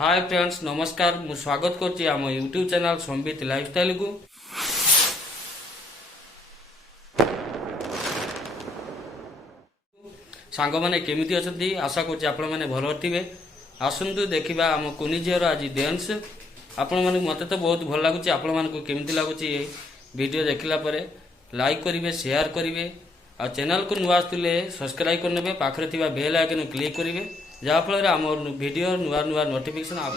Hi friends नमस्कार मु स्वागत करछि आम यूट्यूब चैनल संबित लाइफस्टाइल को। सांग माने केमिति अछंती आशा करछि आपण माने भलो थिबे। आसंतु देखिबा आम कुनी झीर आज डांस। आपण माने मते तो बहुत भल लागुछि। आपण मानकु केमिति लागुछि ए वीडियो देखिला परे लाइक करिवे शेयर करिवे आ चैनल को नुआ आसुले सब्सक्राइब करनेबे पाखरे थिबा बेल आइकन क्लिक करिवे जहाँ फल आम वीडियो नुआ नुआ नोटिफिकेशन आप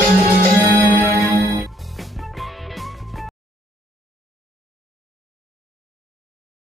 Oh